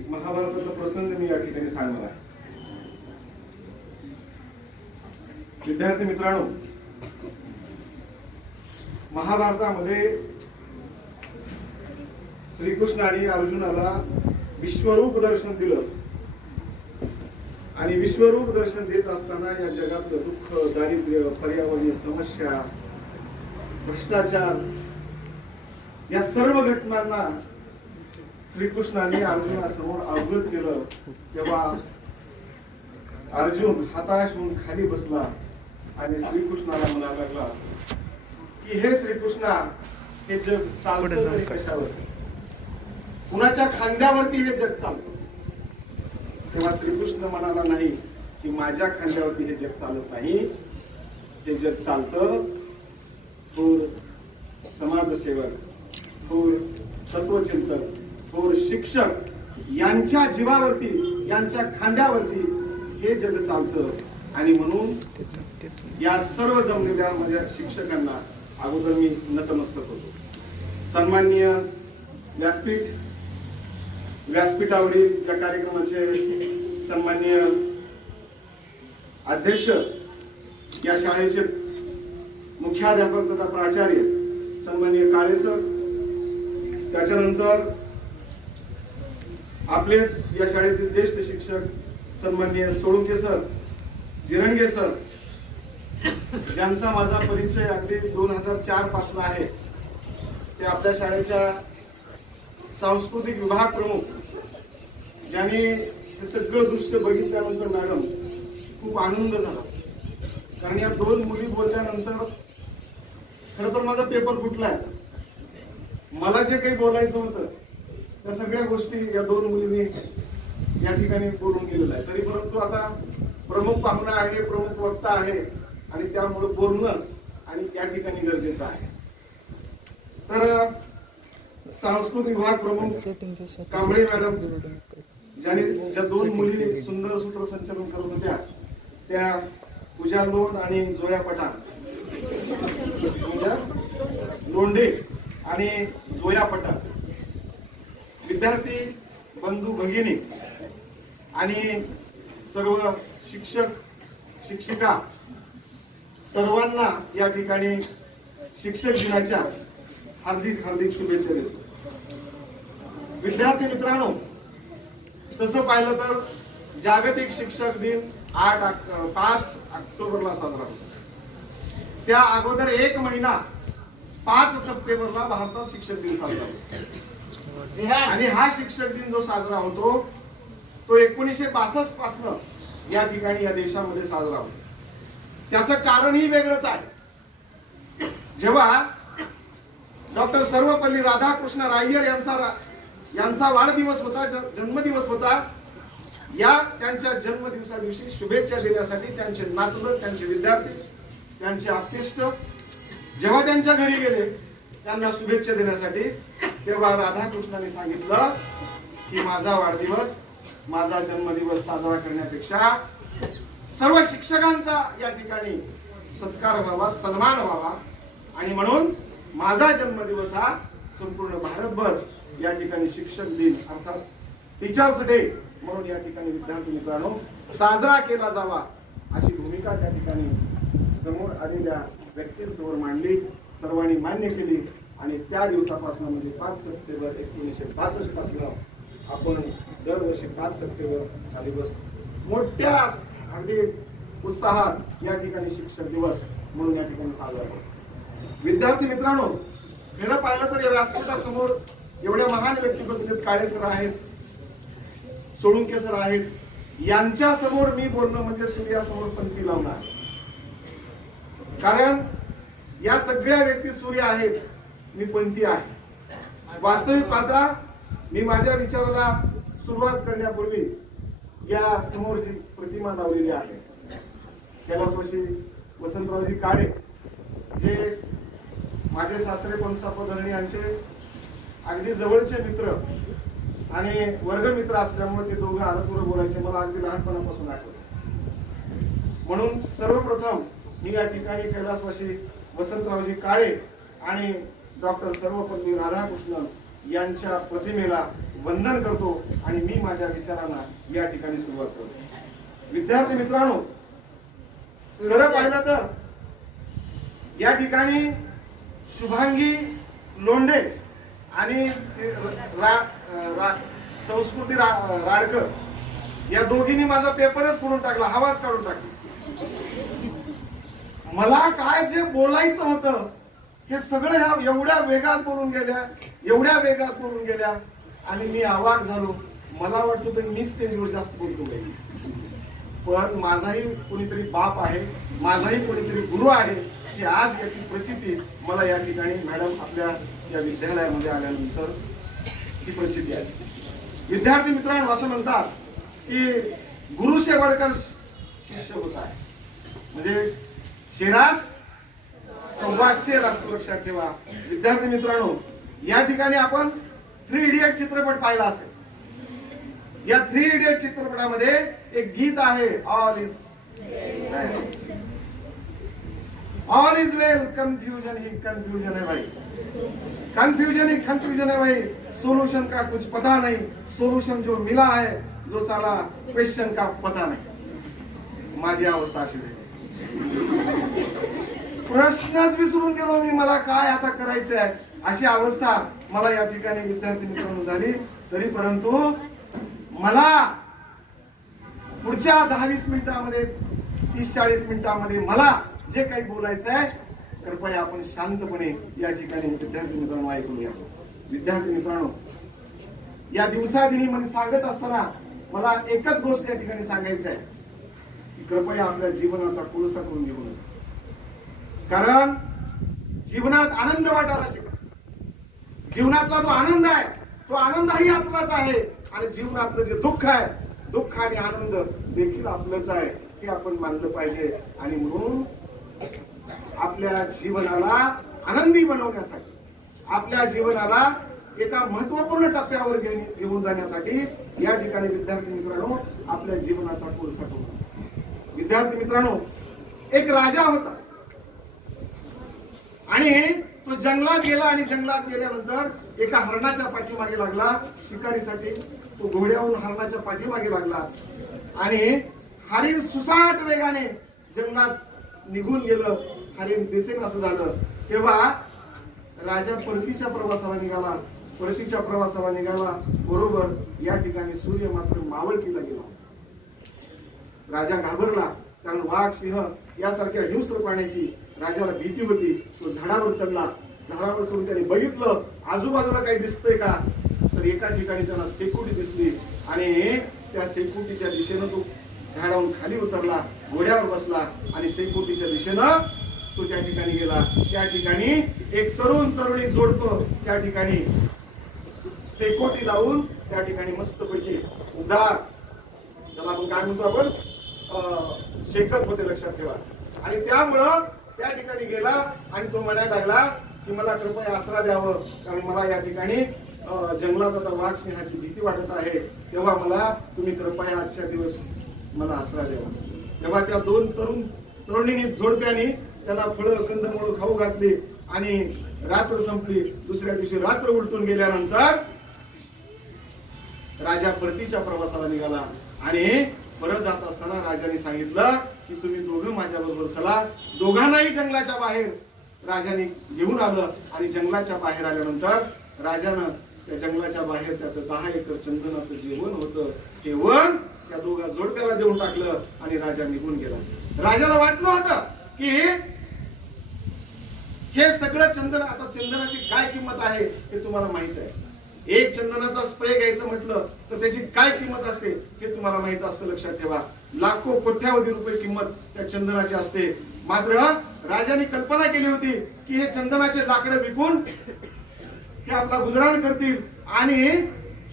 एक महाभारताचा प्रसंग मी या ठिकाणी सांगणार आहे. विद्यार्थी मित्रांनो, महाभारतामध्ये श्रीकृष्णाने अर्जुनाला विश्वरूप दर्शन दिलं आणि विश्वरूप दर्शन देत असताना या जगातलं दुःख, दारिद्र्य, पर्यावरणीय समस्या, भ्रष्टाचार या सर्व घटनांना श्रीकृष्णाने अर्जुनासमोर अवगत केलं. तेव्हा अर्जुन हताश होऊन खाली बसला आणि श्रीकृष्णाला म्हणायला लागला की हे श्रीकृष्णा, हे जग चालतं तरी कशावर? कुणाच्या खांद्यावरती हे जग चालतं? तेव्हा श्रीकृष्ण म्हणाला नाही की माझ्या खांद्यावरती हे जग चालत नाही. हे जग चालतं थोर समाजसेवक, थोर तत्वचिंतक, थोर शिक्षक यांच्या जीवावरती, यांच्या खांद्यावरती हे जग चालतं. आणि म्हणून या सर्व जमलेल्या माझ्या शिक्षकांना अगोदर मी नतमस्तक होतो. सन्माननीय व्यासपीठ, व्यासपीठावरील ज्या कार्यक्रमाचे सन्माननीय अध्यक्ष, या शाळेचे मुख्याध्यापक तथा प्राचार्य सन्माननीय काळे सर, त्याच्यानंतर आपलेच या शाळेतील ज्येष्ठ शिक्षक सन्माननीय सोळुंके सर, जिरंगे सर, ज्यांचा माझा परिचय अगदी 2004 पासून आहे. ते आपल्या शाळेच्या सांस्कृतिक विभाग प्रमुख, ज्यांनी हे सगळं दृश्य बघितल्यानंतर मॅडम खूप आनंद झाला. कारण या दोन मुली बोलल्यानंतर खरं तर माझा पेपर फुटलाय. मला जे काही बोलायचं होतं त्या सगळ्या गोष्टी या दोन मुलींनी या ठिकाणी बोलून गेलेलं आहे. तरी परंतु आता प्रमुख पाहुणा आहे, प्रमुख वक्ता आहे आणि त्यामुळे बोलणं आणि त्या ठिकाणी गरजेचं आहे. तर सांस्कृतिक विभाग प्रमुख कांबळे मॅडम, ज्या दोन मुली सुंदर सूत्रसंचालन करत होत्या, त्या पूजा लोंड आणि जोया पठाण, पूजा लोंढे आणि जोया पठाण, विद्यार्थी बंधू भगिनी आणि सर्व शिक्षक शिक्षिका सर्वांना या ठिकाणी शिक्षक दिनाच्या हार्दिक हार्दिक शुभेच्छा देतो. विद्यार्थी मित्रांनो, तसं पाहिलं तर जागतिक शिक्षक दिन 5 ऑक्टोबरला साजरा होतो. त्या अगोदर एक महिना 5 सप्टेंबरला भारतात शिक्षक दिन साजरा होतो. आणि हा शिक्षक दिन जो साजरा होतो तो 1962 पासून या ठिकाणी या देशामध्ये साजरा होतो. त्याचं कारणही वेगळंच आहे. जेव्हा डॉक्टर सर्वपल्ली राधाकृष्ण राय्यर यांचा वाढदिवस होता, जन्मदिवस होता, या त्यांच्या जन्मदिवसा दिवशी शुभेच्छा देण्यासाठी त्यांचे नातलग, त्यांचे विद्यार्थी, त्यांचे आप्तेष्ट जेव्हा त्यांच्या घरी गेले त्यांना शुभेच्छा देण्यासाठी, तेव्हा राधाकृष्णाने सांगितलं की माझा वाढदिवस, माझा जन्मदिवस साजरा करण्यापेक्षा सर्व शिक्षकांचा या ठिकाणी सत्कार व्हावा, सन्मान व्हावा. आणि म्हणून माझा जन्मदिवस हा संपूर्ण भारतभर या ठिकाणी शिक्षक दिन अर्थात टीचर्स डे म्हणून या ठिकाणी विद्यार्थी मित्रांनो साजरा केला जावा, अशी भूमिका त्या ठिकाणी समोर आलेल्या व्यक्तींसमोर मांडली, सर्वांनी मान्य केली. आणि त्या दिवसापासून म्हणजे 5 सप्टेंबर 1962 पासून आपण दरवर्षी 5 सप्टेंबर हा दिवस मोठ्या अगदी उत्साहात या ठिकाणी शिक्षक दिवस म्हणून या ठिकाणी साजरा करतो. विद्यार्थी मित्रांनो, खरं पाहिलं तर या व्यासपीठासमोर एवढ्या महान व्यक्ती बसलेत. काळे सर आहेत, सोळुंके सर आहेत. यांच्या समोर मी बोलणं म्हणजे सूर्यासमोर पंथी लावणार. कारण या सगळ्या व्यक्ती सूर्य आहेत, मी पंथी आहे. वास्तविक पाहता मी माझ्या विचाराला सुरुवात करण्यापूर्वी या समोर जी प्रतिमा लावलेली आहे, कैलासवासी वसंतरावजी काळे, जे माझे सासरे पंसाप्पा धरणी यांचे अगदी जवळचे मित्र आणि वर्गमित्र असल्यामुळे ते दोघं आरतुर बोलायचे, मला अगदी लहानपणापासून आठवतं. म्हणून सर्वप्रथम मी या ठिकाणी कैलासवासी वसंतरावजी काळे आणि डॉक्टर सर्वपल्ली राधाकृष्ण यांच्या प्रतिमेला वंदन करतो आणि मी माझ्या विचारांना या ठिकाणी सुरुवात करतो. विद्यार्थी मित्रांनो, खरं पाहिलं तर या ठिकाणी शुभांगी लोंढे आणि संस्कृती राडकर या दोघींनी माझा पेपरच फोडून टाकला, हवाच काढून टाकली. मला काय जे बोलायचं होतं हे सगळं ह्या एवढ्या वेगात बोलून गेल्या आणि मी अवाक झालो. मला वाटतं तर मी स्टेजवर जास्त बोलतो नाही, पण माझाही कोणीतरी बाप आहे, माझाही कोणीतरी गुरु आहे की आज याची प्रचिती मला या ठिकाणी मॅडम आपल्या या विद्यालयामध्ये आल्यानंतर ही प्रचिती आहे. विद्यार्थी मित्रांनो, असं म्हणतात की गुरु से बढ़कर शिष्य होता है, म्हणजे शिरास सव्वाशे राष्ट्र लक्षात ठेवा. विद्यार्थी मित्रांनो, या ठिकाणी आपण 3 इडियट चित्रपट पाहिला असेल. या 3 इडियट चित्रपटामध्ये एक गीत आहे, all is well, confusion he confusion है भाई, कंफ्यूजन ही कंफ्यूजन है भाई, सोल्यूशन का कुछ पता नहीं, सोल्यूशन जो मिला है जो साला क्वेश्चन का पता नहीं. माझी अवस्था अशी आहे, प्रश्नच विसरून गेलो मी, मला काय आता करायचं आहे अशी अवस्था मला या ठिकाणी विद्यार्थी मित्रांनो झाली. तरी परंतु मला पुढच्या 10-20 मिनिटांमध्ये 30-40 मिनिटांमध्ये मला जे काही बोलायचं आहे कृपया आपण शांतपणे या ठिकाणी विद्यार्थी मित्रांनो ऐकूया. विद्यार्थी मित्रांनो, या दिवसादिनी मला सांगत असताना मला एकच गोष्ट या ठिकाणी सांगायचं आहे की कृपया आपल्या जीवनाचा खुलासा करून घेऊ नये. कारण जीवनात आनंद वाटायला शिका. जीवनातला जो आनंद आहे तो आनंदही आपलाच आहे आणि जीवनातलं जे दुःख आहे, दुःख आणि आनंद देखील आपलंच आहे हे आपण मानलं पाहिजे. आणि म्हणून आपल्या जीवनाला आनंदी बनवण्यासाठी, आपल्या जीवनाला एका महत्वपूर्ण टप्प्यावर घेऊन जाण्यासाठी या ठिकाणी विद्यार्थी मित्रांनो आपल्या जीवनाचा खुलासा करू. विद्यार्थी मित्रांनो, एक राजा होता आणि तो जंगलात गेला आणि जंगलात गेल्यानंतर एका हरणाच्या पाठीमागे लागला शिकारीसाठी. तो घोड्यावरून हरणाच्या पाठीमागे लागला आणि हरिण सुसाट वेगाने जंगलात निघून गेलं. हरिण दिसेल असं झालं. तेव्हा राजा परतीच्या प्रवासाला निघाला. बरोबर या ठिकाणी सूर्य मात्र मावळतीला गेला. राजा घाबरला, कारण वाघ, सिंह यासारख्या हिंस्र प्राण्याची राजाला भीती होती. तो झाडावर चढला. झाडावर चढून त्याने बघितलं आजूबाजूला काही दिसतंय का, तर एका ठिकाणी त्याला शेकोटी दिसली आणि त्या शेकोटीच्या दिशेनं तो झाडावरून खाली उतरला, घोड्यावर बसला आणि शेकोटीच्या दिशेनं तो त्या ठिकाणी गेला. त्या ठिकाणी एक तरुणी जोडपं त्या ठिकाणी शेकोटी लावून त्या ठिकाणी मस्तपैकी उदार, त्याला आपण काय म्हणतो आपण, शेकत होते, लक्षात ठेवा. आणि त्यामुळं त्या ठिकाणी गेला आणि तो म्हणायला लागला की मला कृपया आसरा द्यावं, कारण मला या ठिकाणी जंगलात आता वाघ सिंहाची भीती वाटत आहे. तेव्हा मला तुम्ही कृपया आजच्या दिवस मला आसरा द्यावा. तेव्हा त्या 2 तरुणींनी जोडप्याने त्याला फळं कंदमुळं खाऊ घातली आणि रात्र संपली. दुसऱ्या दिवशी रात्र उलटून गेल्यानंतर राजा परतीच्या प्रवासाला निघाला आणि परत जात असताना राजाने सांगितलं की तुम्ही दोघं माझ्या बरोबर चला. दोघांनाही जंगलाच्या बाहेर राजाने घेऊन आलं आणि जंगलाच्या बाहेर आल्यानंतर राजानं त्या जंगलाच्या बाहेर त्याचं 10 एकर चंदनाचं जे वन होतं ते वन त्या दोघा जोडप्याला देऊन टाकलं आणि राजा निघून गेला. राजाला वाटलं होतं की हे सगळं चंदन, आता चंदनाची काय किंमत आहे हे तुम्हाला माहित आहे. एक चंदनाचा स्प्रे घ्यायचं म्हटलं तर त्याची काय किंमत असते हे तुम्हाला माहित असतं, लक्षात ठेवा. लाखो कोट्यावधी रुपये किंमत त्या चंदनाची असते. मात्र राजाने कल्पना केली होती की हे चंदनाचे लाकडं विकून हे आपला गुजराण करतील आणि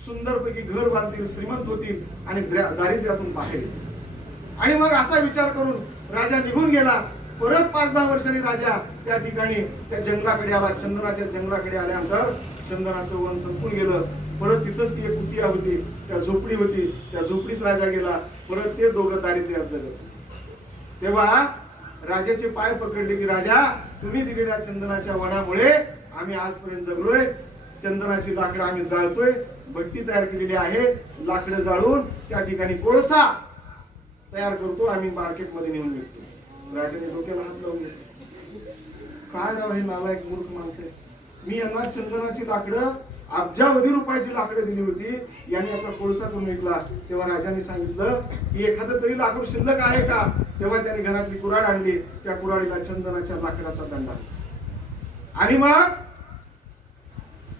सुंदरपैकी घर बांधतील, श्रीमंत होतील आणि दारिद्र्यातून बाहेर येतील. आणि मग असा विचार करून राजा निघून गेला. परत 5-10 वर्षांनी राजा त्या ठिकाणी त्या जंगलाकडे आला. चंदनाच्या जंगलाकडे आल्यानंतर चंदनाचं वन संपून गेलं. परत तिथंच ती एक कुटिया होती, त्या झोपडी होती, त्या झोपडीत राजा गेला. परत ते दोघं दारिद्र्यात जगत. तेव्हा राजाचे पाय पकडले की राजा, तुम्ही दिलेल्या चंदनाच्या वनामुळे आम्ही आजपर्यंत जगलोय. चंदनाची लाकडं आम्ही जाळतोय, भट्टी तयार केलेली आहे, लाकडं जाळून त्या ठिकाणी कोळसा तयार करतो, आम्ही मार्केटमध्ये नेऊन विकतो. राजाने डोक्याला हात लावून घेतला. काय राव हे नालायक मूर्ख माणसे, मी यांना चंदनाची लाकडं अब्जावधी रुपयाची लाकडं दिली होती, यांनी याचा कोळसा करून विकला. तेव्हा राजाने सांगितलं की एखादं तरी लाकूड शिल्लक आहे का? तेव्हा त्याने घरातली कुऱ्हाड आणली, त्या कुऱ्हाडीला चंदनाच्या लाकडाचा दंडा आणि मग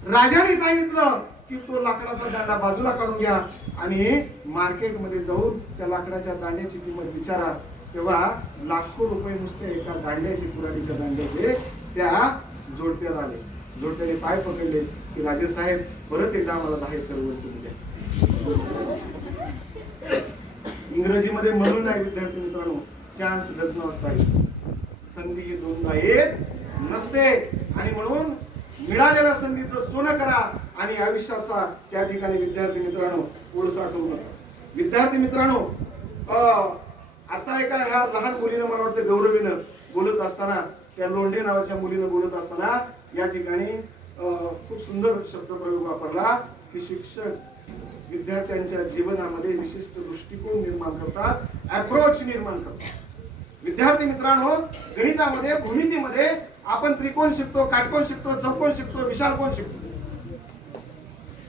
राजाने सांगितलं की तो लाकडाचा दांडा बाजूला काढून घ्या आणि मार्केटमध्ये जाऊन त्या लाकडाच्या दांड्याची किंमत विचारा. तेव्हा लाखो रुपये नुसते एका दांड्याचे, कुऱ्हाडीच्या दांड्याचे त्या जोडप्याला आले. जोडप्याने पाय पकडले की राजे साहेब परत एकदा मला 10 एकर तुम्ही द्या. इंग्रजीमध्ये म्हणून आहे विद्यार्थी मित्रांनो, चान्स डज नॉट राईस, संधी ही दोनदा येत नसते. आणि म्हणून मिळालेल्या संधीचं सोनं करा आणि आयुष्याचा त्या ठिकाणी विद्यार्थी मित्रांनो कोळसा करू नका. विद्यार्थी मित्रांनो, आता एका ह्या लहान मुलीनं, मला वाटतं गौरवीनं बोलत असताना, त्या लोंढे नावाच्या मुलीनं बोलत असताना या ठिकाणी खूप सुंदर शब्दप्रयोग वापरला की शिक्षक विद्यार्थ्यांच्या जीवनामध्ये विशिष्ट दृष्टिकोन निर्माण करतात, अप्रोच निर्माण करतात. विद्यार्थी मित्रांनो, गणितामध्ये, भूमितीमध्ये आपण त्रिकोण शिकतो, काटकोण शिकतो, चौकोन शिकतो, विशालकोन शिकतो,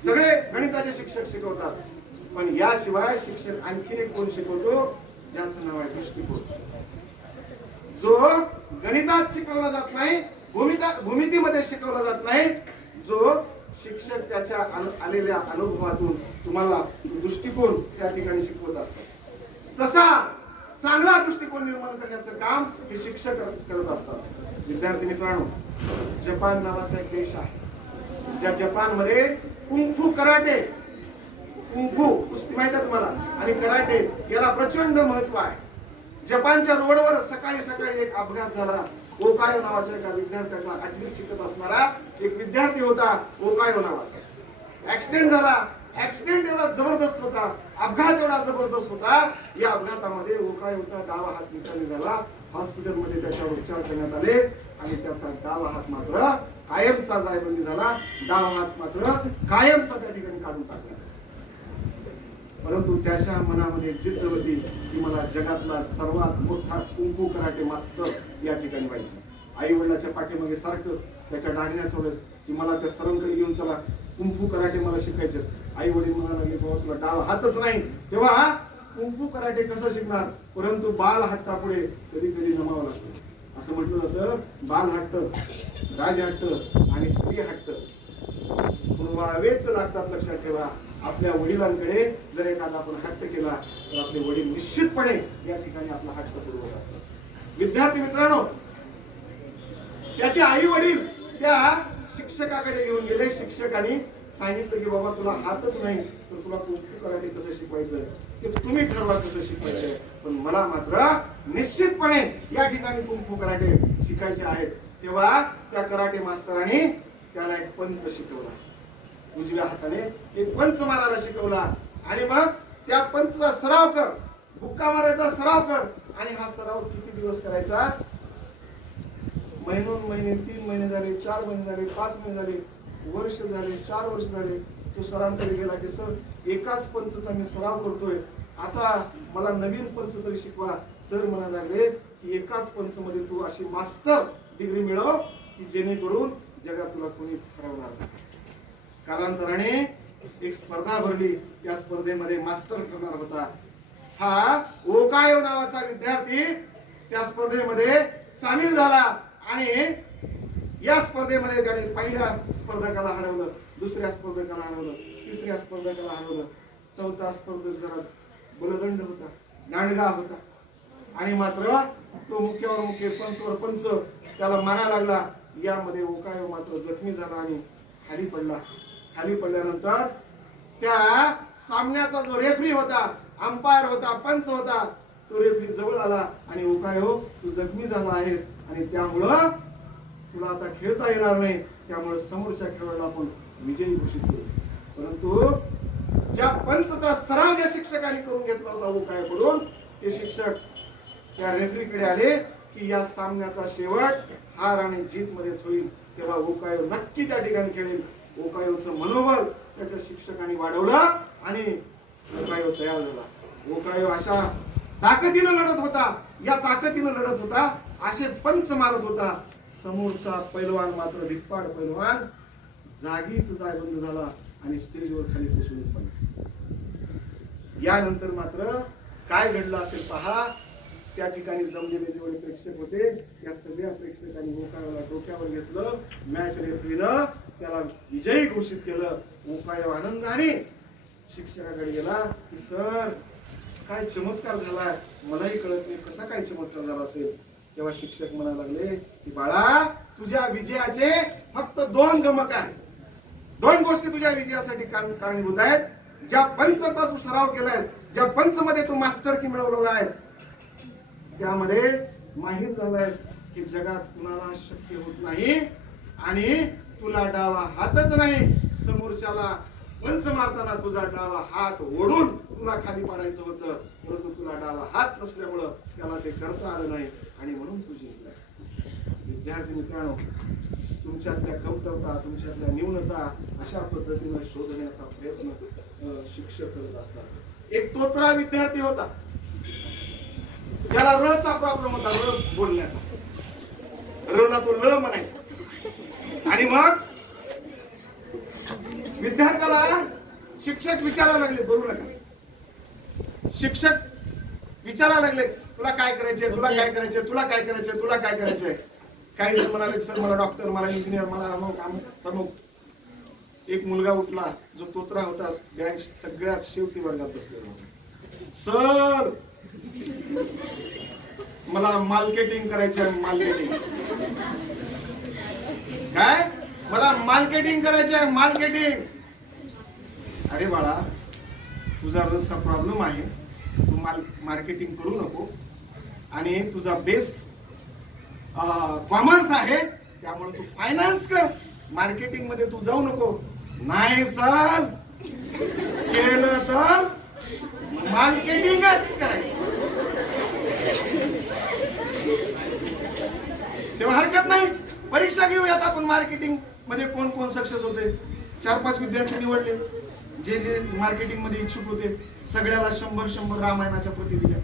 सगळे गणिताचे शिक्षक शिकवतात. पण याशिवाय शिक्षक आणखीन एक कोण शिकवतो, ज्याचं नाव आहे दृष्टिकोन. जो गणितात शिकवला जात नाही, भूमितीमध्ये शिकवला जात नाही, जो शिक्षक त्याच्या आलेल्या अनुभवातून तुम्हाला दृष्टिकोन त्या ठिकाणी शिकवत असतात. तसा चांगला दृष्टिकोन निर्माण करण्याचं काम हे शिक्षक करत असतात. विद्यार्थी मित्रांनो, जपान नावाचा एक देश आहे, ज्या जपानमध्ये कुंफू कराटे, कुंफू कुस्ती माहिती आहे तुम्हाला, आणि कराटे याला प्रचंड महत्व आहे. जपानच्या रोडवर सकाळी सकाळी एक अपघात झाला. ओकायो नावाच्या एका विद्यार्थ्याचा, 8वीत शिकत असणारा एक विद्यार्थी होता, ओकायो नावाचा. ऍक्सिडेंट झाला. ऍक्सिडेंट एवढा जबरदस्त होता, अपघात एवढा जबरदस्त होता, या अपघातामध्ये ओकायोचा डावा हात निकामी झाला. हॉस्पिटलमध्ये त्याच्यावर उपचार करण्यात आले आणि त्याचा डावा हात मात्र कायमचा जायबंदी झाला. डावा हात मात्र कायमचा त्या ठिकाणी काढून टाकला. परंतु त्याच्या मनामध्ये जिद्द होती की मला जगातला सर्वात मोठा कुंफू कराटे मास्टर या ठिकाणी व्हायचं. आई वडिलाच्या पाठीमागे सारखं त्याच्या डागण्या चालत की मला त्या सरांकडे घेऊन चला, कुंफू कराटे मला शिकायचे. आई वडील म्हणायला लागले, बाबा तुला डावा हातच नाही, तेव्हा कुंफू कराटे कसं शिकणार? परंतु बाल हट्टापुढे कधी कधी नमावं लागतं. असं म्हटलं जातं, बाल हट्ट, राज हट्ट आणि स्त्री हट्ट पुरवावेच लागतात. लक्षात ठेवा, आपल्या वडिलांकडे जर एखादा आपण हट्ट केला तर आपले वडील निश्चितपणे या ठिकाणी आपला हट्ट पुरवत असतात. विद्यार्थी मित्रांनो, त्याचे आई वडील त्या शिक्षकाकडे घेऊन गेले. शिक्षकाने सांगितलं की बाबा तुला हातच नाही तर तुला कुंफू कराटे कसं शिकवायचं ते तुम्ही ठरवा कसं शिकवायचं, पण मला मात्र निश्चितपणे या ठिकाणी कुंफू कराटे शिकायचे आहेत. तेव्हा त्या कराटे मास्टरांनी त्याला एक पंच शिकवला. उजव्या हाताने एक पंच मारायला शिकवला आणि मग त्या पंचचा सराव कर, बुक्का मारायचा सराव कर. आणि हा सराव किती दिवस करायचा? महिने, 3 महिने झाले, 4 महिने झाले, 5 महिने झाले, वर्ष झाले, 4 वर्ष झाले. तो सरांकडे गेला की सर एकाच पंचचा मी सराव करतोय, आता मला नवीन पंच तरी शिकवा. सर म्हणायला लागले की एकाच पंच मध्ये तू अशी मास्टर डिग्री मिळव की जेणेकरून जगात तुला कोणीच हरवणार नाही. कालांतराने एक स्पर्धा भरली, त्या स्पर्धेमध्ये मास्टर करणार होता हा ओकायो नावाचा विद्यार्थी. त्या स्पर्धेमध्ये सामील झाला आणि या स्पर्धेमध्ये त्याने पहिल्या स्पर्धकाला हरवलं, दुसऱ्या स्पर्धकाला हरवलं, तिसऱ्या स्पर्धकाला हरवलं, चौथ्या स्पर्धेत जरा बलदंड होता, दांडगा होता आणि मात्र तो मुख्यावर मुख्य, पंचवर पंच त्याला मारायला लागला. यामध्ये ओकायो मात्र जखमी झाला आणि खाली पडला. खाली पडल्यानंतर त्या सामन्याचा जो रेफरी होता, अंपायर होता, पंच होता, तो रेफरी जवळ आला आणि ओकायो तू जखमी झाला आहेस आणि त्यामुळं तुला आता खेळता येणार नाही, त्यामुळे समोरच्या खेळाडूला आपण विजयी घोषित करू. परंतु ज्या पंचचा सराव ज्या शिक्षकांनी करून घेतला होता ओकायोकडून, ते शिक्षक त्या रेफरीकडे आले की या सामन्याचा शेवट हार आणि जीत मध्येच होईल, तेव्हा ओकायो नक्की त्या ठिकाणी खेळेल. ओकायोचं मनोबल त्याच्या शिक्षकांनी वाढवलं आणि ओकायो तयार झाला. ओकायो अशा ताकदीनं लढत होता, या ताकदीनं लढत होता, असे पंच मारत होता. समोरचा पैलवान मात्र धिप्पाड पैलवान जागीच जायबंद झाला आणि स्टेजवर खाली कोसळून पडला. यानंतर मात्र काय घडलं असेल पहा. त्या ठिकाणी जमलेले जेवढे प्रेक्षक होते त्या सगळ्या प्रेक्षकांनी ओकायोला डोक्यावर घेतलं. मॅच रेफरीनं त्याला विजयी घोषित केलं. ओकायो आनंदाने शिक्षकाकडे गेला की सर काय चमत्कार झालाय, मलाही कळत नाही कसा काय चमत्कार झाला असेल. तेव्हा शिक्षक म्हणायला लागले की बाळा तुझ्या विजयाचे फक्त 2 गमक आहेत, 2 गोष्टी तुझ्या विजयासाठी कारणीभूत आहेत. ज्या पंचचा तू सराव केलायस, ज्या पंच मध्ये तू मास्टर की मिळवलेला आहेस, त्यामध्ये माहीत झालायस की जगात कुणाला शक्य होत नाही आणि तुला डावा हातच नाही, समोरच्याला पंच मारताना तुझा डावा हात ओढून तुला खाली पाडायचं होतं, परंतु तुला डावा हात नसल्यामुळं त्याला ते करता आलं नाही आणि म्हणून तू जिंकलास. विद्यार्थी मित्रांनो, तुमच्यातल्या कमतरता, तुमच्यातल्या न्यूनता अशा पद्धतीनं शोधण्याचा प्रयत्न शिक्षक करत असतात. एक तोतरा विद्यार्थी होता, ज्याला र चा प्रॉब्लेम होता, र बोलण्याचा, र ना तो ल म्हणायचा. आणि मग विद्यार्थ्याला शिक्षक विचारायला लागले, बोलू नका. शिक्षक विचारायला लागले तुला काय करायचे, तुला काय करायचे, तुला काय करायचे, तुला काय करायचे. काही जण म्हणाले सर मला डॉक्टर, मला इंजिनियर, मला अमुक अमुक अमुक. एक मुलगा उठला जो तोत्रा होता, बँच सगळ्यात शेवटी वर्गात बसलेला होता. सर मला मार्केटिंग करायचं आहे, मार्केटिंग. काय? मला मार्केटिंग करायचं आहे, मार्केटिंग. अरे बाळा तुझा रोजचा प्रॉब्लेम आहे, तू मार्केटिंग करू नको आणि तुझा बेस कॉमर्स आहे, त्यामुळे तू फायनान्स कर, मार्केटिंग मध्ये तू जाऊ नको. नाही सर, केलं तर मार्केटिंगच करायचं. तेव्हा हरकत नाही, परीक्षा घेऊयात आपण. मार्केटिंग मध्ये कोण कोण सक्सेस होते, 4-5 विद्यार्थी निवडले जे जे मार्केटिंग मध्ये इच्छुक होते. सगळ्याला 100 रामायणाच्या प्रती दिल्या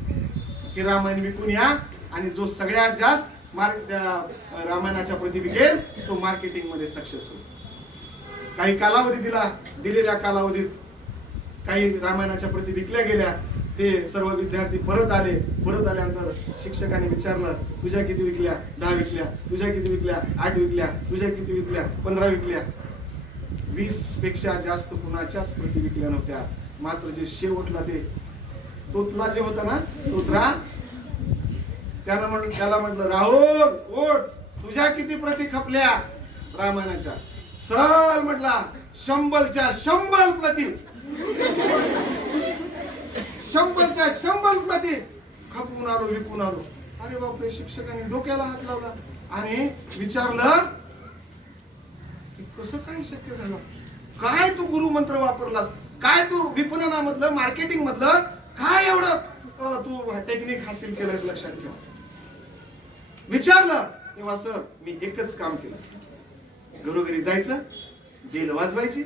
की रामायण विकून या आणि जो सगळ्यात जास्त रामायणाच्या प्रती विकेल तो मार्केटिंग मध्ये सक्सेस होईल. काही कालावधी दिला, दिलेल्या कालावधीत काही रामायणाच्या प्रती विकल्या गेल्या. ते सर्व विद्यार्थी परत आले. परत आल्यानंतर शिक्षकांनी विचारलं तुझ्या किती विकल्या? 10 विकल्या. तुझ्या किती विकल्या? 8 विकल्या. तुझ्या किती विकल्या? 15 विकल्या. 20 पेक्षा जास्त कुणाच्याच प्रती विकल्या नव्हत्या. मात्र जे शेवटला ते तोतला जे होता ना, तोत्रा, त्याला म्हटलं राहुल ओठ, तुझ्या किती प्रती खपल्या रामायणाच्या? सर म्हटला 100च्या 100 प्रती, 100च्या 100 प्रती खपवून आलो, विकून आलो. अरे बापरे, शिक्षकांनी डोक्याला हात लावला आणि विचारलं की कसं काय शक्य झालं? काय तू गुरुमंत्र वापरलास? काय तू विपणनामधलं, मार्केटिंग मधलं काय एवढं तू टेक्निक हासिल केलंस? लक्षात ठेवा. विचारलं तेव्हा सर मी एकच काम केलं, घरोघरी जायचं, बेल वाजवायची,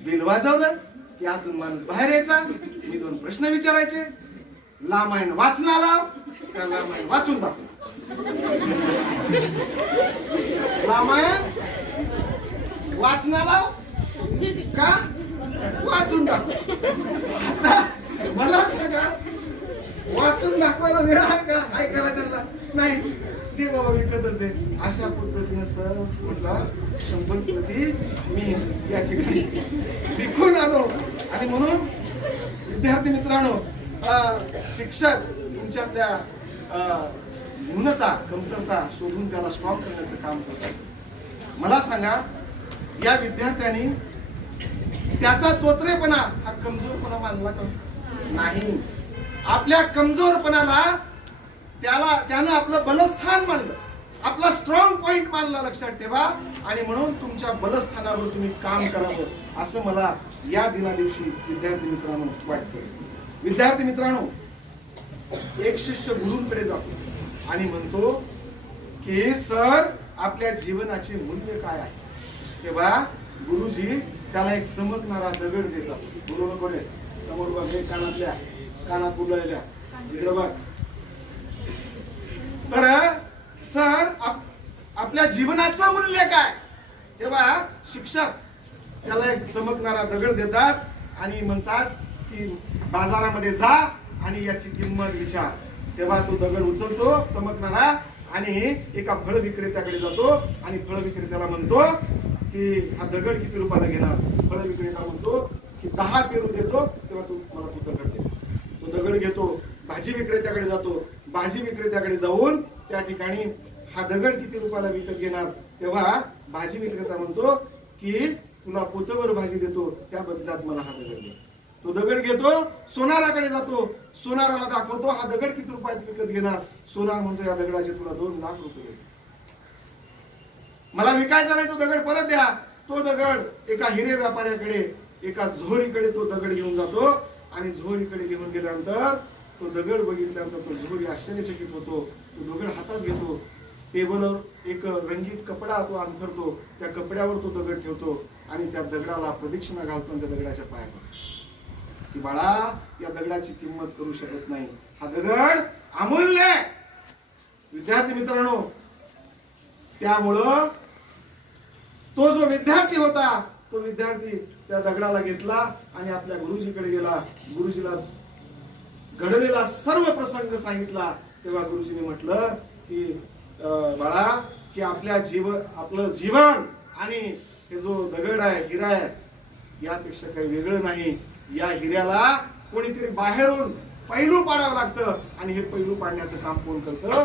बेल वाजवलं की आतून माणूस बाहेर यायचा. मी 2 प्रश्न विचारायचे, रामायण वाचनाला का रामायण वाचून दाखव? रामायण वाचनाला का वाचून दाखव? आता मला सांगा, वाचून दाखवायला वेळ आहे का? ऐकायला त्यांना नाही, ते बाबा विकतच दे. अशा पद्धतीने सर म्हटला 100 प्रती मी या ठिकाणी विकून आलो. आणि म्हणून विद्यार्थी मित्रांनो, शिक्षक तुमच्यातल्या न्यूनता, कमतरता शोधून त्याला स्ट्रॉंग करण्याचं काम करतात. मला सांगा, या विद्यार्थ्यांनी त्याचा तोत्रेपणा हा कमजोरपणा मानला का? नाही. आपल्या कमजोरपणाला त्यानं आपलं बलस्थान मानलं, आपला स्ट्रॉंग पॉइंट मानला. लक्षात ठेवा. आणि म्हणून तुमच्या बलस्थानावर तुम्ही काम करावं असं मला या दिना दिवशी विद्यार्थी मित्रांनो वाटतं. विद्यार्थी मित्रांनो, एक शिष्य गुरूंकडे जातो आणि म्हणतो की सर आपल्या जीवनाचे मूल्य काय आहे? तेव्हा गुरुजी त्याला एक चमकणारा दगड देतात. गुरु नको रे, समोर बघ, हे कानात बुललेल्या इकडे बघ. तर सर आपल्या जीवनाचं मूल्य काय? तेव्हा शिक्षक त्याला एक चमकणारा दगड देतात आणि म्हणतात की बाजारामध्ये जा आणि याची किंमत विचार. तेव्हा तो दगड उचलतो चमकणारा आणि एका फळ विक्रेत्याकडे जातो आणि फळ विक्रेत्याला म्हणतो की हा दगड किती रुपयाला घेणार? फळ विक्रेता म्हणतो की 10 पेरू देतो. तेव्हा तू मला तो दगड दे. तो दगड घेतो, भाजी विक्रेत्याकडे जातो. भाजी विक्रेत्याकडे जाऊन त्या ठिकाणी हा दगड किती रुपयाला विकत घेणार? तेव्हा भाजी विक्रेता म्हणतो की तुला पोतभर भाजी देतो, त्या बदल्यात मला हा दगड दे. तो दगड घेतो, सोनाराकडे जातो. सोनाराला दाखवतो हा दगड किती रुपयात विकत घेणार? सोनार म्हणतो या दगडाचे तुला 2 लाख रुपये देतो. मला विकायचा नाही, तो दगड परत द्या. तो दगड एका हिरे व्यापाऱ्याकडे, एका झोरीकडे तो दगड घेऊन जातो आणि झोरीकडे घेऊन गेल्यानंतर तो दगड बघितल्यानंतर तो झोरी आश्चर्यचकित होतो. तो दगड हातात घेतो, टेबलवर एक रंगीत कपडा तो अंथरतो, त्या कपड्यावर तो दगड ठेवतो आणि त्या दगडाला प्रदक्षिणा घालतो आणि त्या दगडाच्या पायावर की बाळा, या दगडाची किंमत करू शकत नाही, हा दगड अमूल्य आहे. विद्यार्थी मित्रांनो, त्यामुळं तो जो विद्यार्थी होता, तो विद्यार्थी त्या दगडाला घेतला आणि आपल्या गुरुजीकडे गेला. गुरुजीला घडलेला सर्व प्रसंग सांगितला. तेव्हा गुरुजीने म्हटलं की बाळा, की आपलं जीवन आणि हे जो दगड आहे, हिरा आहे, यापेक्षा काही वेगळं नाही. या हिऱ्याला कोणीतरी बाहेरून पैलू पाडावं लागतं आणि हे पैलू पाडण्याचं काम कोण करतं?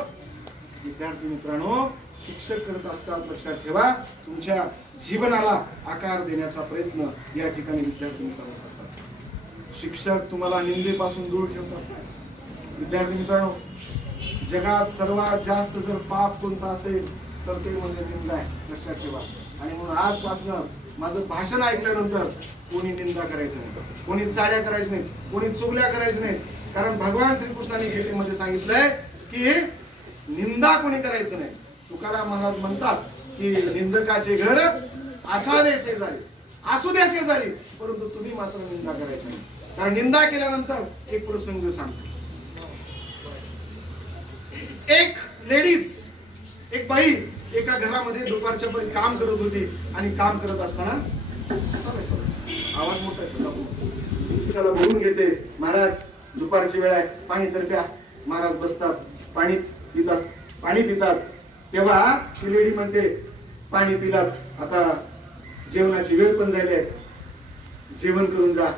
विद्यार्थी मित्रांनो, शिक्षक करत असतात. लक्षात ठेवा, तुमच्या जीवनाला आकार देण्याचा प्रयत्न या ठिकाणी विद्यार्थी मित्रांनो करतात. शिक्षक तुम्हाला निंदेपासून दूर ठेवतात. विद्यार्थी मित्रांनो, जगात सर्वात जास्त जर पाप कोणतं असेल तर ते म्हणजे निंदा आहे. लक्षात ठेवा. आणि म्हणून आजपासून माझं भाषण ऐकल्यानंतर कोणी निंदा करायचं नाही, कोणी चाड्या करायच्या नाहीत, कोणी चुगल्या करायच्या नाहीत. कारण भगवान श्रीकृष्णाने गीतेमध्ये सांगितलंय की निंदा कोणी करायचं नाही. तुकाराम महाराज म्हणतात की निंदकाचे घर असावे शेजारी, असू द्या शेजारी, परंतु तुम्ही मात्र निंदा करायचं नाही. कारण निंदा केल्यानंतर एक प्रसंग सांगतो. एक लेडीज, एक बाई एका घरामध्ये दुपारच्या पर्यंत काम करत होती आणि काम करत असताना आवाज मोठा आहे, त्याला बोलून घेते, महाराज दुपारची वेळ आहे, पाणी तर प्या. महाराज बसतात, पाणी पितात. तेव्हा ती लेडी म्हणते, पाणी पिलात, आता जेवणाची वेळ पण झाली आहे, जेवण करून जा.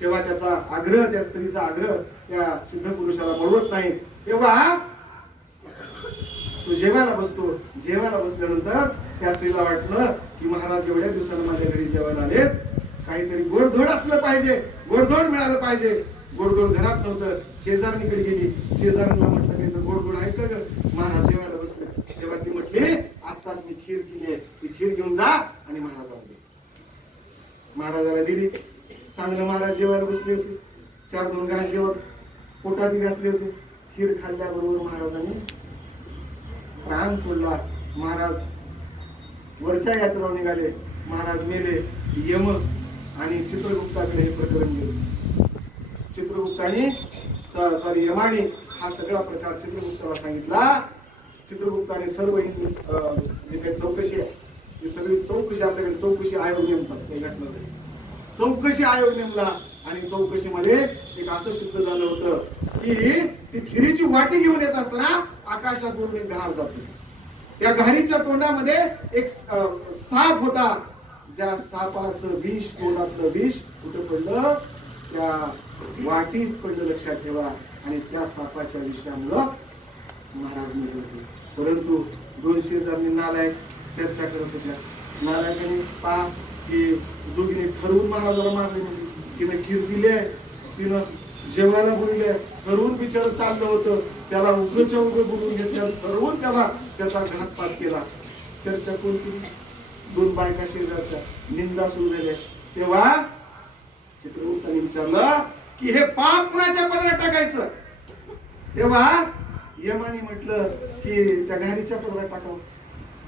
तेव्हा त्याचा आग्रह, त्या स्त्रीचा आग्रह त्या सिद्ध पुरुषाला बळवत नाही. तेव्हा तो जेवायला बसतो. जेवायला बसल्यानंतर त्या स्त्रीला वाटलं की महाराज एवढ्या दिवसानं माझ्या घरी जेवायला आलेत, काहीतरी गोडधोड असलं पाहिजे, गोडधोड मिळालं पाहिजे. गोडधोड घरात नव्हतं. शेजारणीकडे गेली. शेजारणीला म्हटलं काही तर गोडधोड आहे का ग? महाराज जेवायला बसले. तेव्हा ती म्हटली, आत्ताच मी खीर केली आहे, ती खीर घेऊन जा आणि महाराजाला दे. महाराजाला दिली. चांगलं महाराज जेवायला बसले होते. 4-2 घास जेवण पोटात घातले होते. खीर खाल्ल्याबरोबर महाराजांनी प्राण सोडला. महाराज वरच्या यात्रेवर निघाले. महाराज मेले. यम आणि चित्रगुप्ताकडे हे प्रकरण गेले. चित्रगुप्ताने यमाने हा सगळा प्रकार चित्रगुप्ताला सांगितला. चित्रगुप्ताने सर्व जे काही चौकशी आहे, ही सगळी चौकशी आपल्याकडे चौकशी आयोग नेमतात. काही घटना चौकशी आयोग नेमला आणि चौकशीमध्ये एक असं सिद्ध झालं होतं की ती खिरीची वाटी घेऊन येत असताना आकाशातून एक घार जाते. त्या घारीच्या तोंडामध्ये एक साप होता. ज्या सापाचं विष, तोंडातलं विष कुठं पडलं? त्या वाटीत पडलं. लक्षात ठेवा. आणि त्या सापाच्या विषयामुळं महाराज मेले होते. परंतु 2 शेजारणी नालायक चर्चा करत होत्या. नालायकांनी पहा की दोघीने ठरवून महाराजाला मारले. म्हणजे तिने खीर दिली, तिनं जेवणाला बोलले, ठरवून बिचार चाललं होतं, त्याला उघडच्या उघड बोलून घेतलं, ठरवून त्याचा घातपात केला. चर्चा कोणती? 2 बायका शेजारच्या, निंदा सुरू झाल्या. तेव्हा चित्रगुप्ताने विचारलं की हे पाप कुणाच्या पदरात टाकायचं? तेव्हा यमाने म्हटलं की त्या घारीच्या पदरात टाकावं.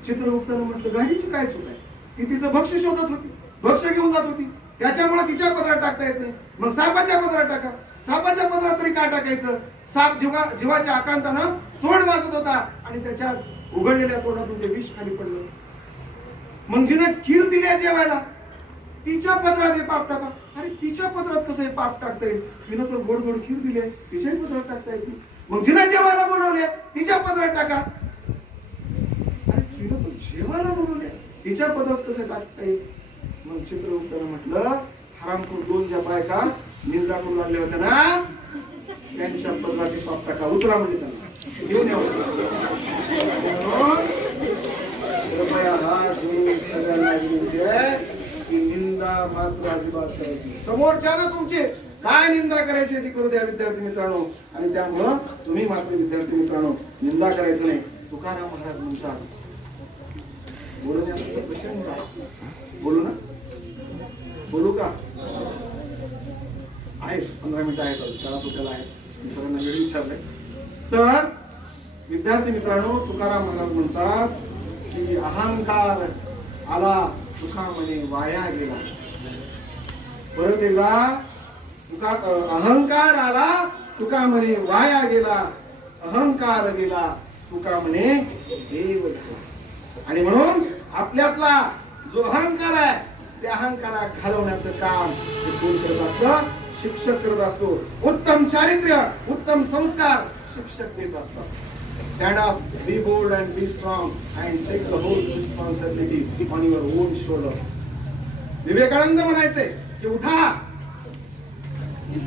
चित्रगुप्ताने म्हटलं घारीची काय चूक आहे? ती तिचं भक्ष्य शोधत होती, भक्ष्य घेऊन जात होती. त्याच्यामुळे तिच्या पदरात टाकता येत नाही. मग सापाच्या पदरात टाका. सापाच्या पदरात तरी का टाकायचं? साप जीवाच्या आकांतानं तोंड वाजत होता आणि त्याच्या उघडलेल्या तोंडातून ते विष खाली पडलं. मग जिने खीर दिली जेवायला, तिच्या पदरात हे पाप टाका. अरे तिच्या पदरात कसं हे पाप टाकता येईल? तिनं तर गोड गोड खीर दिले, तिच्याही पदरात टाकता येईल. मग जिने जेवायला बोलवले तिच्या पदरात टाका. अरे तिनं तर जेवायला बोलवले, तिच्या पदरात कसं टाकता येईल? मग चित्रगुप्तानं म्हटलं, हरामखोर दोन ज्या बायका निंदा करू लागल्या होत्या ना, त्यांच्या पदरात पाप टाका. उचला म्हणजे त्यांना घेऊन यावं. कृपया हात जोडून सगळ्यांना विनंती की निंदा मात्र अजिबात करायची. समोरच्यानं तुमची काय निंदा करायची ती करू द्या विद्यार्थी मित्रांनो. आणि त्यामुळं तुम्ही मात्र विद्यार्थी मित्रांनो निंदा करायचं नाही. तुकाराम महाराज म्हणतात, बोलू ना, बोलू ना, बोलू का? आहे 15 मिनिटं आहेत, शाळा सुट्याला आहे. मी सगळ्यांना वेळ विचारलंय. तर विद्यार्थी मित्रांनो, तुकाराम महाराज म्हणतात की अहंकार आला तुका म्हणे वाया गेला. परत एकदा अहंकार आला तुका म्हणे वाया गेला, अहंकार गेला तुका म्हणे देव झाला. आणि म्हणून आपल्यातला जो अहंकार आहे ते अहंकारा घालवण्याचं काम कोण करत असतं? शिक्षक करत असतो. उत्तम चारित्र्य, उत्तम संस्कार शिक्षक देत असतात. Stand up, be bold and be strong and take the whole responsibility on your own shoulders. Vivekananda म्हणायचे की उठा,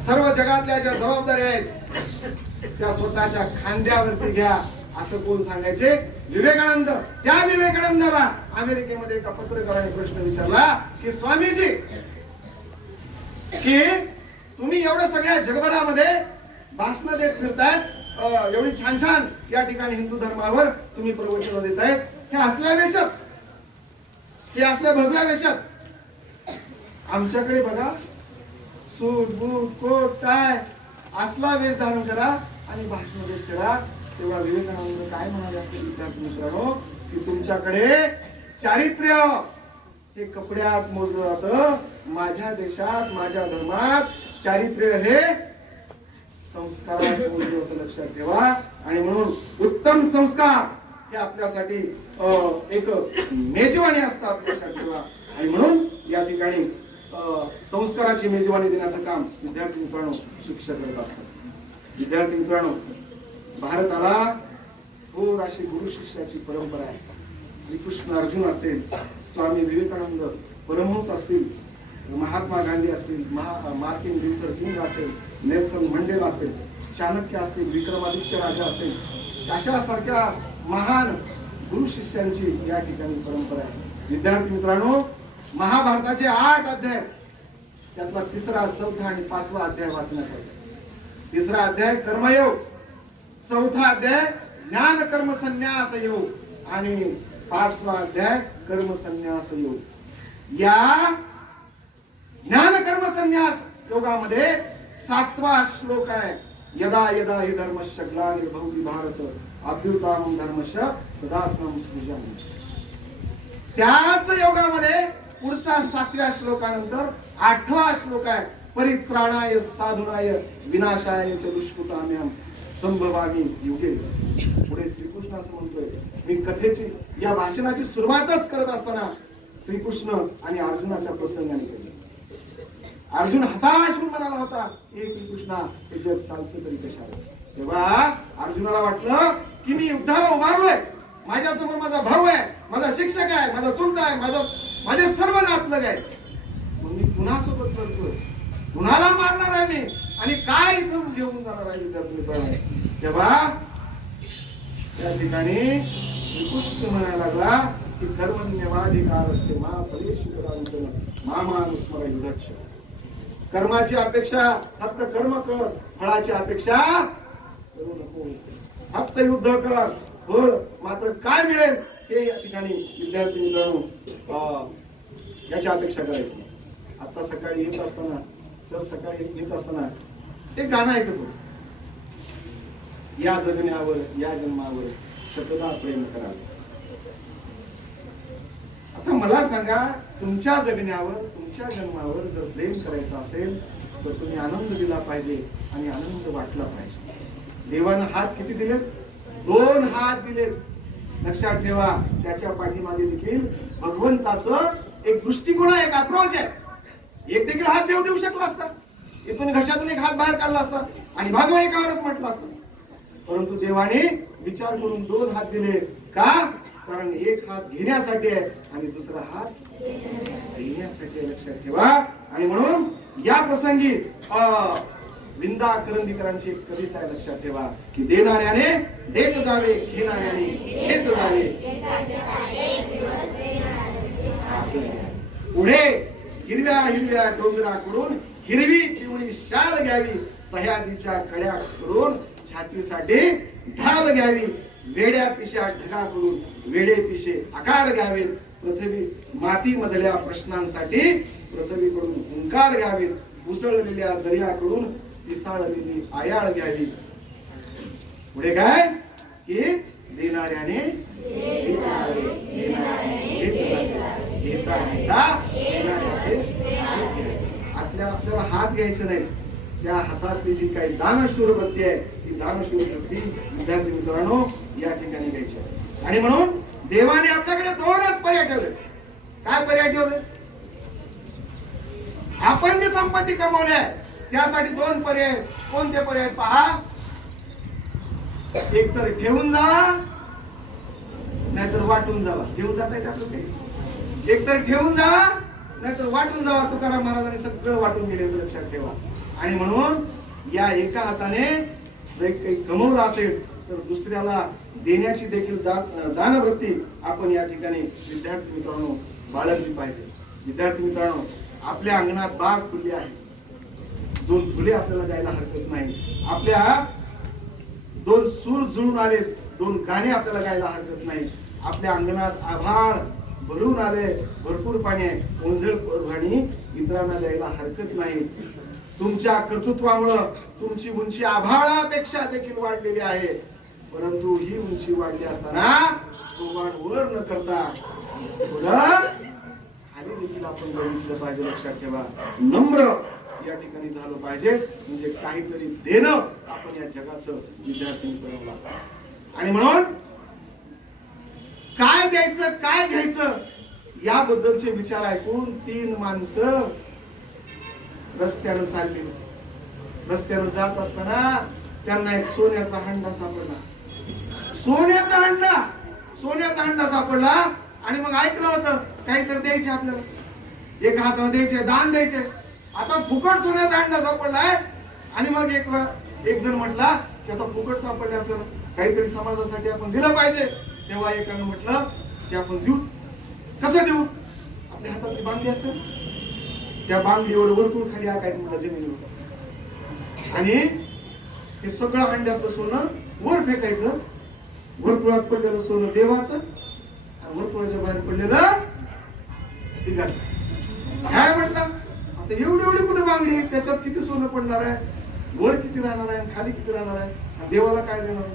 सर्व जगातल्या ज्या जबाबदाऱ्या आहेत त्या स्वतःच्या खांद्यावरती घ्या. असं कोण सांगायचे? विवेकानंद. त्या विवेकानंदाला अमेरिकेमध्ये एका पत्रकाराने प्रश्न विचारला की स्वामीजी, की तुम्ही एवढं सगळ्या जगभरामध्ये भाषण देत फिरतायत, एवढी छान छान या ठिकाणी हिंदू धर्मावर तुम्ही प्रवचन देतायत, हे असल्या वेशात, हे असल्या भगव्या वेशात, आमच्याकडे बघा सूट बूट कोट टाय असला वेश धारण करा आणि भाषण देत फिरा. तेव्हा विवेकानंद काय म्हणाले असते विद्यार्थी मित्रांनो, की तुमच्याकडे चारित्र्य हे कपड्यात मोजलं जातं. माझ्या देशात, माझ्या धर्मात चारित्र्य हे संस्कारात मोजलं होतं, लक्षात ठेवा. आणि म्हणून उत्तम संस्कार हे आपल्यासाठी एक मेजवानी असतात, लक्षात ठेवा. आणि म्हणून या ठिकाणी संस्काराची मेजवानी देण्याचं काम विद्यार्थी मित्रांनो शिक्षक करत असतात. विद्यार्थी मित्रांनो, भारताला थोर अशी गुरु शिष्याची परंपरा आहे. श्रीकृष्ण अर्जुन असेल, स्वामी विवेकानंद परमहंस असतील, महात्मा गांधी असतील, मार्टिन लुथर किंग असेल, नेल्सन मंडेला असेल, चाणक्य असतील, विक्रमादित्य राजा असेल, अशा सारख्या महान गुरु शिष्यांची या ठिकाणी परंपरा आहे. विद्यार्थी मित्रांनो, महाभारताचे 8 अध्याय, त्यातला 3रा, 4था आणि 5वा अध्याय वाचण्यासाठी. 3रा अध्याय कर्मयोग, 4था अध्याय ज्ञान कर्म संन्यास योग आणि 5वा अध्याय कर्म संन्यास योग. या ज्ञान कर्म संन्यास योगामध्ये 7वा श्लोक आहे, यदा यदा हि धर्मस्य ग्लानिर्भवति भारत अभ्युत्थानं धर्मस्य तदात्मनं सृजामि. त्याच योगामध्ये पुढचा 7व्या श्लोकानंतर 8वा श्लोक आहे, परित्राणाय साधुनाय विनाशाय च दुष्कृताम्यहं संभवामि युगे. पुढे श्रीकृष्ण असं म्हणतोय, मी कथेची या भाषणाची सुरुवातच करत असताना श्रीकृष्ण आणि अर्जुनाच्या प्रसंगाने केली. अर्जुन हताश होऊन म्हणाला होता, हे श्रीकृष्णा, हे जग चालतं तरी कशाला? तेव्हा अर्जुनाला वाटलं की मी युद्धाला उभारलोय, माझ्या समोर माझा भाऊ आहे, माझा शिक्षक आहे, माझा चुलता आहे, माझे सर्व नातलग आहे, मग मी पुन्हा सोबत करतोय, कुणाला मारणार आहे मी आणि काय इथून घेऊन जाणार आहे विद्यार्थी. तेव्हा त्या ठिकाणी श्रीकृष्ण म्हणायला लागला की कर्मण्यवाधिकार असते मा फलेषु कदाचन मामानुस्मर युद्धक्ष. कर्माची अपेक्षा फक्त कर्म कर, फळाची अपेक्षा करू नको. फक्त युद्ध कर, फळ मात्र काय मिळेल हे या ठिकाणी विद्यार्थी मित्रांनो याची अपेक्षा करायची. आता सकाळी येत असताना, सकाळी येत असताना एक गाणं ऐकत होतो, या जगण्यावर या जन्मावर शतदा प्रेम करावे. आता मला सांगा, तुमच्या जगण्यावर, तुमच्या जन्मावर जर प्रेम करायचं असेल तर तुम्ही आनंद दिला पाहिजे आणि आनंद वाटला पाहिजे. देवानं हात किती दिलेत? 2 हात दिलेत. लक्षात ठेवा, त्याच्या पाठीमागे देखील भगवंताचं एक दृष्टिकोन आहे, एक अप्रोच आहे. एक देखील हात देऊ शकला असता, इथून घशातून एक हात बाहेर काढला असता आणि भागवा एकावरच म्हटलं असतं. परंतु देवाने विचार करून 2 हात दिले. का? कारण एक हात घेण्यासाठी आहे आणि दुसरा हात देण्यासाठी आहे. लक्षात ठेवा. आणि म्हणून या प्रसंगी विंदा करंदीकरांची एक कविता आहे. लक्षात ठेवा की देणाऱ्याने देत जावे, घेणाऱ्याने घेत जावे. पुढे हिरव्या हिरव्या डोंगराकडून हिरवी पिवळी शाल घ्यावी, सह्याद्रीच्या कड्या करून छातीसाठी ढाल घ्यावी. वेड्या पिशा ढगाकडून वेडे पिशे आकार घ्यावेत. पृथ्वी माती मधल्या प्रश्नांसाठी पृथ्वीकडून हुंकार घ्यावेत. उसळलेल्या दर्याकडून पिसाळलेली आयाळ घ्यावी. पुढे काय की देणाऱ्याने आपल्याला हात घ्यायचे नाही. त्या हातातली जी काही दानशूर वृत्ती आहे ती दानशूर वृत्ती विद्यार्थी मित्रांनो या ठिकाणी घ्यायची. आणि म्हणून देवाने आपल्याकडे 2च पर्याय ठेवले. काय पर्याय ठेवले? आपण जी संपत्ती कमवली आहे त्यासाठी 2 पर्याय. कोणते पर्याय? पहा, एक तर ठेवून जावा, नाहीतर वाटून जावा. ठेवून जाता येते आपलं काही? एक तर ठेवून जावा, नाहीतर वाटून जावा. तुकाराम महाराजांनी सगळं वाटून गेले, लक्षात ठेवा. आणि म्हणून या एका हाताने जर काही कमवलं असेल तर दुसऱ्याला देण्याची देखील दानवृत्ती आपण या ठिकाणी विद्यार्थी मित्रांनो बाळगली पाहिजे. विद्यार्थी मित्रांनो, आपल्या अंगणात बाग फुलली आहे, 2 फुले आपल्याला द्यायला हरकत नाही. आपल्या 2 सूर जुळून आले, 2 गाणे आपल्याला गायला हरकत नाही. आपल्या अंगणात आभाळ भरून आले, भरपूर पाणी आहे, ओंजळ पाणी इतरांना द्यायला हरकत नाही. तुमच्या कर्तृत्वामुळं तुमची उंची आभाळापेक्षा देखील वाढलेली आहे. परंतु ही उंची वाढली असताना भगवान वर न करता खाली देखील आपण बघितलं पाहिजे. लक्षात ठेवा, नम्र या ठिकाणी झालं पाहिजे. म्हणजे काहीतरी देणं आपण या जगाचं विद्यार्थ्यांनी बनवलं. आणि म्हणून काय द्यायचं काय घ्यायचं याबद्दलचे विचार ऐकून 3 माणसं रस्त्यानं चालली. रस्त्यानं जात असताना त्यांना एक सोन्याचा हंडा सापडला. सोन्याचा हंडा सापडला. आणि मग ऐकलं होतं काहीतरी द्यायचे आपल्याला, एका हाताने द्यायचे, दान द्यायचे. आता फुकट सोन्याचा हंडा सापडलाय. आणि मग एक जण म्हटला की आता फुकट सापडले, आपल्याला काहीतरी समाजासाठी आपण दिलं पाहिजे. तेव्हा एकानं म्हटलं की आपण देऊ. कसं देऊ? आपल्या हातातली बांगडी असते, त्या बांगडीवर वरतून खाली आकायचं मला जमिनीवर. आणि हे सगळं हंड्यातलं सोनं वर फेकायचं. वर्तुळात पडलेलं सोनं देवाचं आणि वर्तुळाच्या बाहेर पडलेलं दिगाचं. काय म्हटलं? आता एवढी कुठे बांगडी, त्याच्यात किती सोनं पडणार आहे, वर किती राहणार आहे, खाली किती राहणार आहे, देवाला काय देणार?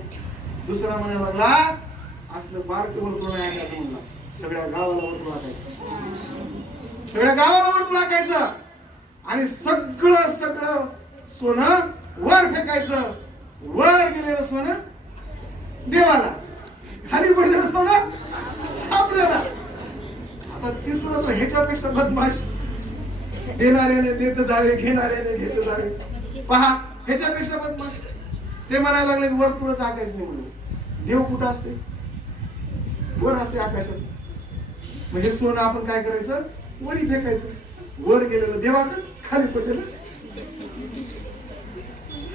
दुसरा म्हणायला लागला असलं बारकं वर्तुळ नाही असं म्हणला. सगळ्या गावाला वर्तुळ टाकायचं, सगळ्या गावाला वर्तुळ टाकायचं आणि सगळं सोनं वर फेकायचं. वर गेलेलं सोनं देवाला, खाली पडलेलं सोनं आपल्याला. आता तिसरं तर ह्याच्यापेक्षा बदमाश, देणाऱ्याने देत जावे, घेणाऱ्याने घेत जावे. पहा, ह्याच्यापेक्षा बदमाश. ते म्हणायला लागले की वर पुढं टाकायचं नाही म्हणून. देव कुठं असते? वर असते आकाशात. म्हणजे सोनं आपण काय करायचं? वरी फेकायचं. वर गेलेलं देवाकडे, खाली पडलेलं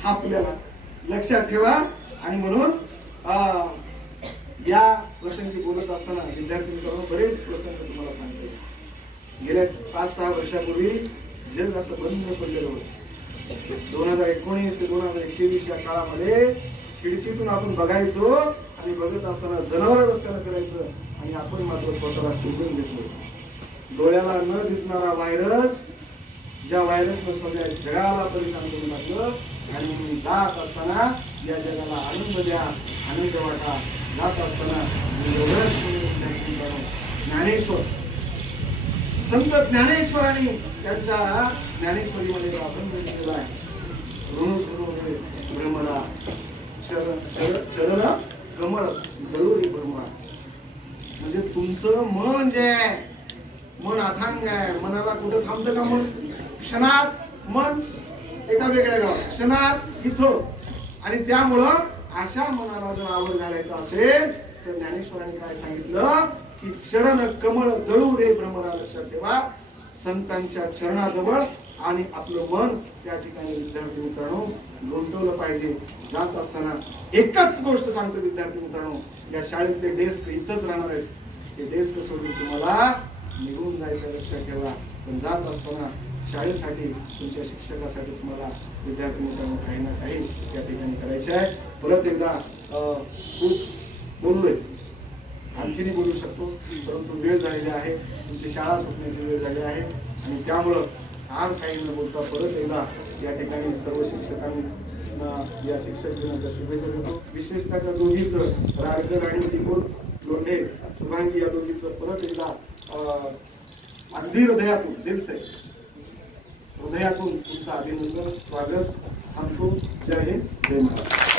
आपल्याला. लक्षात ठेवा. आणि म्हणून या प्रसंगी बोलत असताना विद्यार्थी मित्रांनो बरेच प्रसंग तुम्हाला सांगते. गेल्या 5-6 वर्षापूर्वी जग असं बंद पडलेलं होतं. 2019 ते 2021 या काळामध्ये खिडकीतून आपण बघायचो आणि बघत असताना जनावर रस्त्याला करायचं आणि आपण मात्र स्वतःला टोकून घेतलो. डोळ्याला न दिसणारा व्हायरस, ज्या व्हायरसनं सगळ्या जगाला परिणाम करून टाकलं. आणि जात असताना या जगाला आनंद द्या, आनंद वाटा. जात असताना ज्ञानेश्वर संत ज्ञानेश्वरांनी त्यांच्या ज्ञानेश्वरीमध्ये अभंग लिहिलेला आहे. ऋण भ्रमरा चरण कमळ दळूरी भ्रमरा. म्हणजे तुमचं मन जे आहे, मन अथांग आहे. मनाला कुठं थांबतं का मन? क्षणात मन एका वेगळ्या गावात, क्षणात इथं. आणि त्यामुळं अशा मनाला जर आवड घालायचं असेल तर ज्ञानेश्वरांनी काय सांगितलं की चरण कमळ दळू रे भ्रमरा. लक्षात ठेवा, संतांच्या चरणाजवळ आणि आपलं मन त्या ठिकाणी विद्यार्थी मित्रांनो गुंतवलं पाहिजे. जात असताना एकच गोष्ट सांगतो विद्यार्थी मित्रांनो, या शाळेतले डेस्क इथंच राहणार आहेत. ते डेस्क सोडून तुम्हाला निघून जायचं, लक्षात ठेवा. पण जात असताना शाळेसाठी, तुमच्या शिक्षकासाठी तुम्हाला विद्यार्थी मित्रांनो काही ना काही त्या ठिकाणी करायचे आहे. परत एकदा खूप बोललोय, आणखीनही बोलू शकतो, परंतु वेळ झालेली आहे, तुमची शाळा सुटण्याची वेळ झाली आहे. आणि त्यामुळं आज काही न बोलता परत एकदा या ठिकाणी सर्व शिक्षकांना या शिक्षक दिनाच्या शुभेच्छा देतो. विशेषतः त्या दोघीचं, राडकर आणि तिकोल लोंढे शुभांगी, या दोघीचं परत एकदा अगदी हृदयातून, दिलसे हृदयातून तुमचं अभिनंदन, स्वागत. थांबतो. जय हिंद, जय महाराष्ट्र.